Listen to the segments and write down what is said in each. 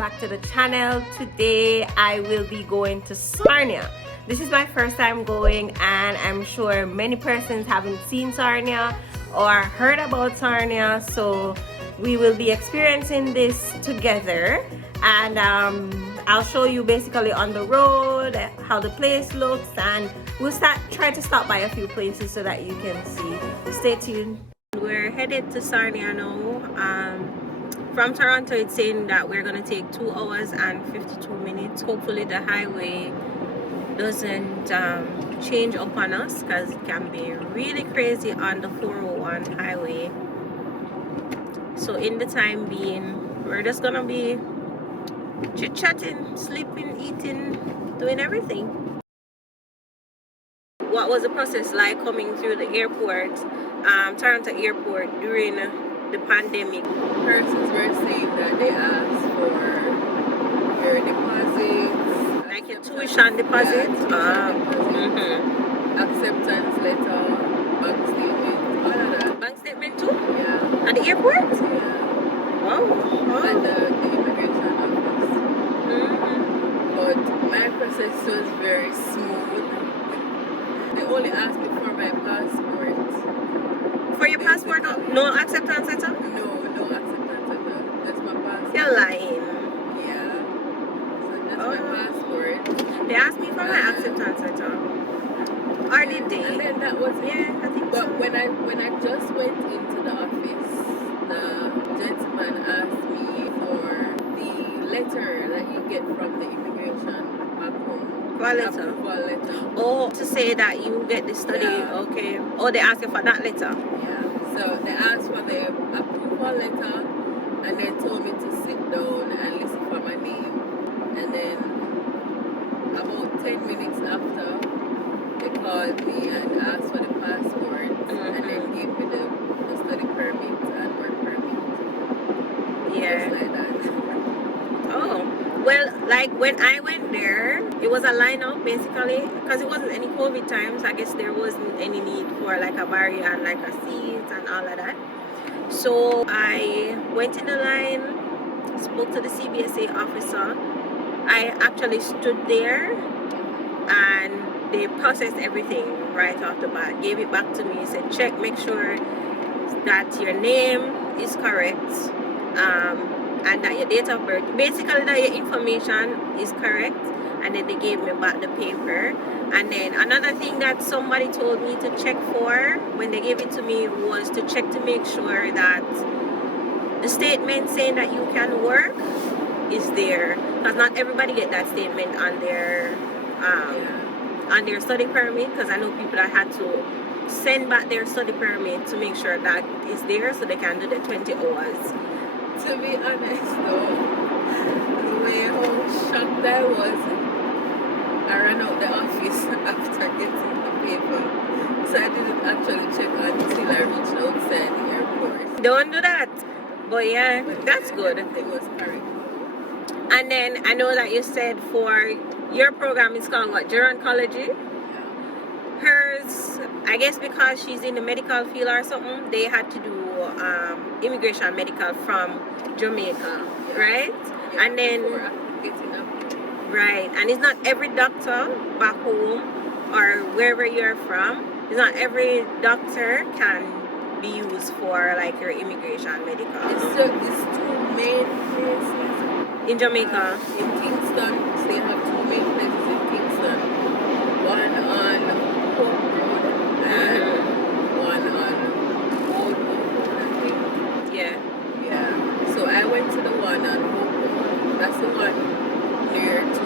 back to the channel. Today I will be going to Sarnia. This is my first time going, and I'm sure many persons haven't seen Sarnia or heard about Sarnia, so we will be experiencing this together. And I'll show you basically on the road how the place looks, and we'll try to stop by a few places so that you can see. Stay tuned. We're headed to Sarnia now. From Toronto, it's saying that we're gonna take 2 hours and 52 minutes. Hopefully the highway doesn't change up on us, because it can be really crazy on the 401 highway. So in the time being, we're just gonna be chit-chatting, sleeping, eating, doing everything. What was the process like coming through the airport, Toronto airport, during the pandemic? Persons were saying that they asked for their deposits, like your tuition deposit, acceptance letter, bank statement, all of that. Bank statement too? Yeah. At the airport? Yeah. Wow. And the immigration office. But my process was very smooth. They only asked me for my passport. For your passport? No acceptance letter? No acceptance letter. That's my passport. You're lying. Yeah. So that's my passport. They asked me for my acceptance letter. Or did they? And then that was it. Yeah, I think But so. when I just went into the office, the gentleman asked me for the letter that you get from the immigration back home. What letter? Approval letter. Oh, to say that you get the study, Yeah. okay. Oh, they asked you for that letter. Yeah. So they asked for the approval letter and then told me to sit down and listen for my name. And then about 10 minutes after, they called me and asked for the passport and then gave me the study permit and work permit. Yeah. Just like that. Oh. Well, like when I went there, it was a lineup basically, because it wasn't any COVID times. I guess there wasn't any need for like a barrier and like a seat and all of that. So I went in the line, spoke to the CBSA officer. I actually stood there and they processed everything right off the bat, gave it back to me, said check, make sure that your name is correct, and that your date of birth, basically that your information is correct. And then they gave me back the paper. And then another thing that somebody told me to check for when they gave it to me was to check to make sure that the statement saying that you can work is there, because not everybody get that statement on their study permit, because I know people that had to send back their study permit to make sure that is there so they can do the 20 hours. To be honest though, the way how shocked I was, I ran out the office after getting the paper. So I didn't actually check until I reached outside the airport. Don't do that. But yeah, But that's good. Everything was correct. And then I know that you said for your program it's called what, gerontology? Yeah. Hers, I guess because she's in the medical field or something, they had to do immigration medical from Jamaica, right? Yeah, and then before getting up. right, and it's not every doctor back home or wherever you're from, it's not every doctor can be used for like your immigration medical. It's 2 main places In Jamaica. in Kingston. So they have 2 main places in Kingston. One on Hope Road and one on Old Hope Road, I think. Yeah. Yeah. So I went to the one on Hope Road. That's the one near to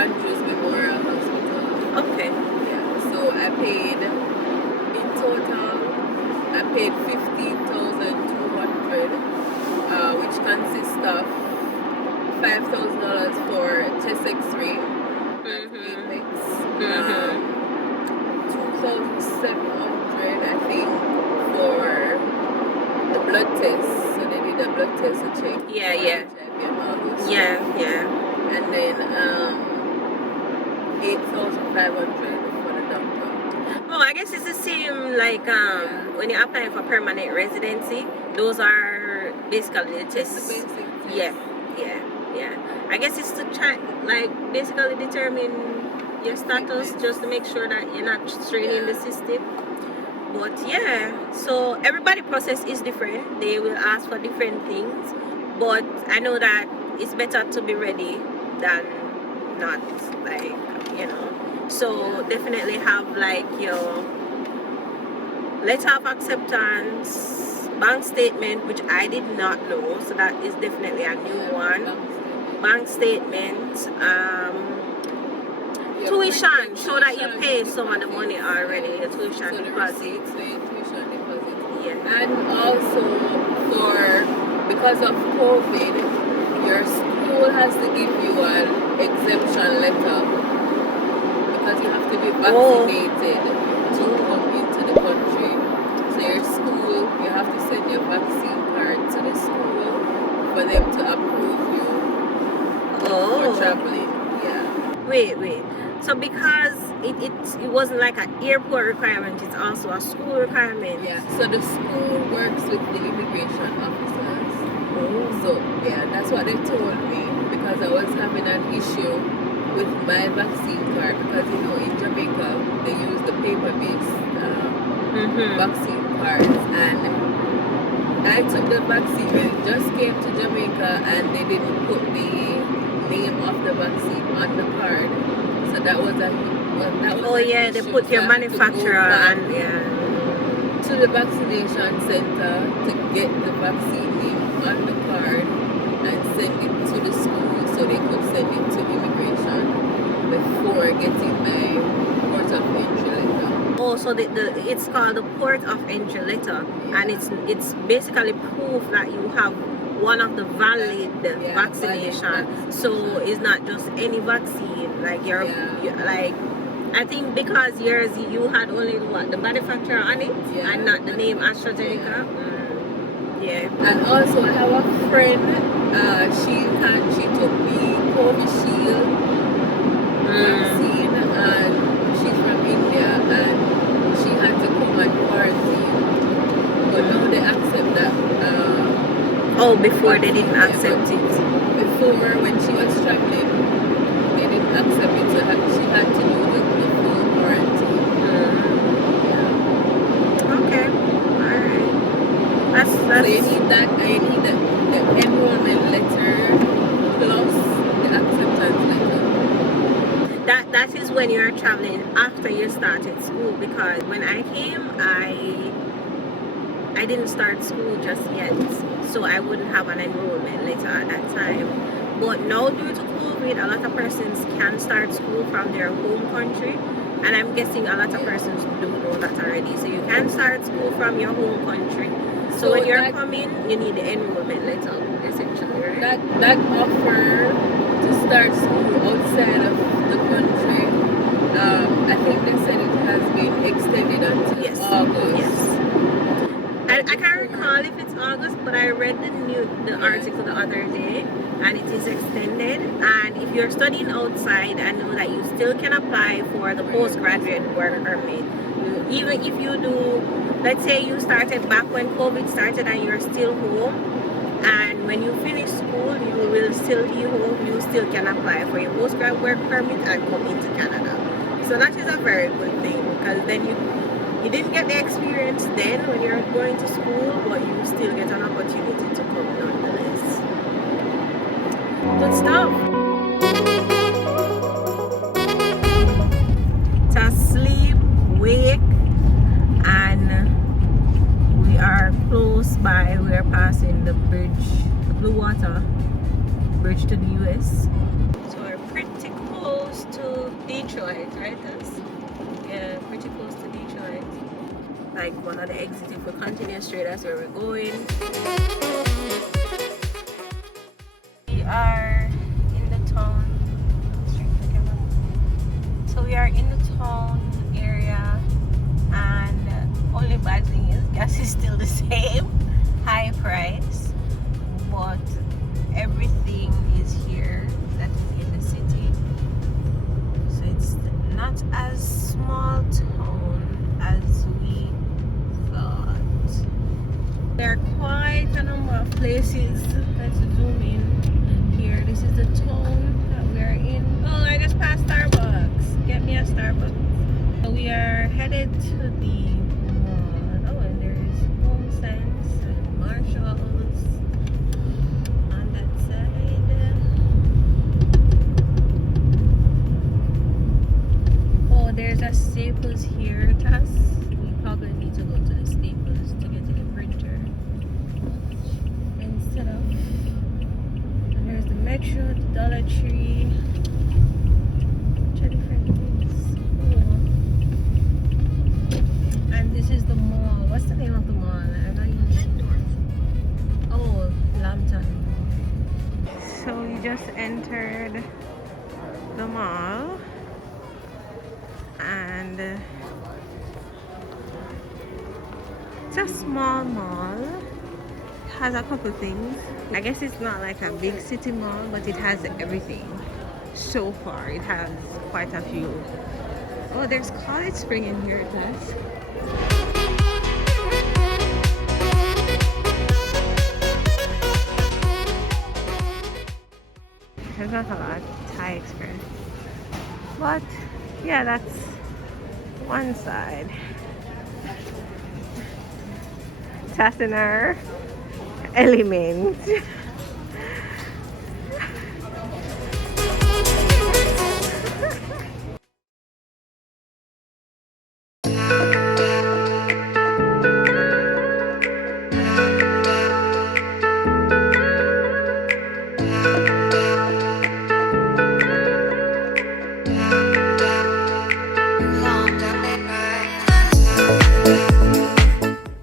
Andrews Memorial Hospital. Okay. Yeah. So I paid in total. I paid $15,200, which consists of $5,000 for chest X-ray, Apex, 2,700 I think for the blood test. So they did a blood test to check. Yeah. And then 8,500 for the doctor. Oh, I guess it's the same like when you're applying for permanent residency. Those are basically the tests. Basic test. Yeah. I guess it's to try, like, basically determine your status, just to make sure that you're not straining the system. But yeah, so everybody process is different. They will ask for different things, but I know that it's better to be ready than not, like, you know. So definitely have like your letter of acceptance, bank statement, which I did not know, so that is definitely a new one. Bank statement, tuition, show that you pay some of the money already, your tuition deposit. Yeah. And also because of COVID, your school has to give you an exemption letter because you have to be vaccinated to come into the country. So your school, you have to send your vaccine card to the school for them to approve you for traveling. Yeah. Wait. So because it wasn't like an airport requirement, it's also a school requirement. Yeah. So the school works with the immigration officers. So yeah, that's what they told me, because I was having an issue with my vaccine card, because you know in Jamaica they use the paper-based vaccine cards, and I took the vaccine when it just came to Jamaica, and they didn't put the name of the vaccine on the card. So that was they put your manufacturer and to the vaccination center to get the vaccine name on the card and send it to the school so they could send it to immigration before getting my port of entry letter. So it's called the port of entry letter, and it's basically proof that you have one of the valid vaccination. So it's not just any vaccine, like you're like, I think because yours you had only the manufacturer on it and not the name AstraZeneca. Yeah. And also I have a friend, she took the Covishield vaccine, and she's from India, and she had to come and quarantine. But now they accept that. Before they didn't accept it. Before, when she was traveling, they didn't accept it, so she had to do the full quarantine. Okay, alright. That's So you need that, and you need the enrollment letter plus the acceptance letter. That is when you're traveling after you started school, because when I came, I didn't start school just yet, so I wouldn't have an enrollment letter at that time. But now, due to COVID, a lot of persons can start school from their home country, and I'm guessing a lot of persons do know that already. So you can start school from your home country. So when you're coming, you need the enrollment letter, essentially, right? That offer to start school outside of the country, I think they said it has been extended until August. Yes. I can't recall if it's August, but I read the article the other day, and it is extended. And if you're studying outside, I know that you still can apply for the postgraduate work permit. Even if you do, let's say you started back when COVID started and you're still home, and when you finish school, you will still be home, you still can apply for your postgrad work permit and come into Canada. So that is a very good thing, because then you didn't get the experience then when you're going to school, but you still get an opportunity to come nonetheless. Good stuff. To sleep, wake, and we are close by. We are passing the bridge, the Blue Water Bridge to the US. So we're pretty close to Detroit, right? Yeah, pretty close to Detroit. Like one of the exits, if we continue straight, that's where we're going. We are in the town. So we are in the town area, and only bad thing is gas is still the same, high price, but everything is here that is in the city. So it's not as small town as we thought. There are quite a number of places. Let's zoom in here. This it to the mall. Oh, and there's Home Sense and Marshalls on that side. Oh, there's a Staples here, Tess. We probably need to go to the Staples to get a printer instead of. And there's the Metro, the Dollar Tree. And this is the mall. What's the name of the mall? I'm not even sure. Oh, Lambton. So we just entered the mall, and it's a small mall. It has a couple things. I guess it's not like a big city mall, but it has everything. So far, it has quite a few. Oh, there's College Spring in here, Tess. There's not a lot. Thai Express. But, yeah, that's one side. Tassener Element.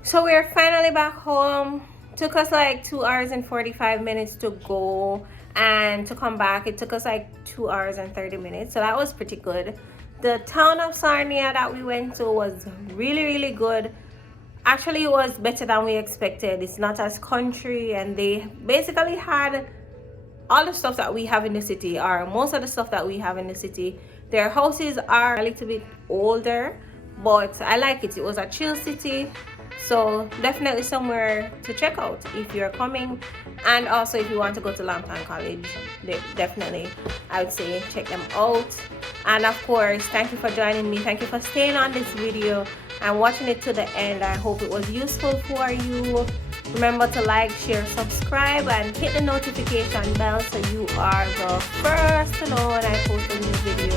So we're finally back home. Took us like 2 hours and 45 minutes to go, and to come back it took us like 2 hours and 30 minutes. So that was pretty good. The town of Sarnia that we went to was really good. Actually, it was better than we expected. It's not as country, and they basically had all the stuff that we have in the city, or most of the stuff that we have in the city. Their houses are a little bit older, but I like it. It was a chill city. So definitely somewhere to check out if you're coming, and also if you want to go to Lambton College, definitely I would say check them out. And of course, thank you for joining me. Thank you for staying on this video and watching it to the end. I hope it was useful for you. Remember to like, share, subscribe, and hit the notification bell so you are the first to know when I post a new video.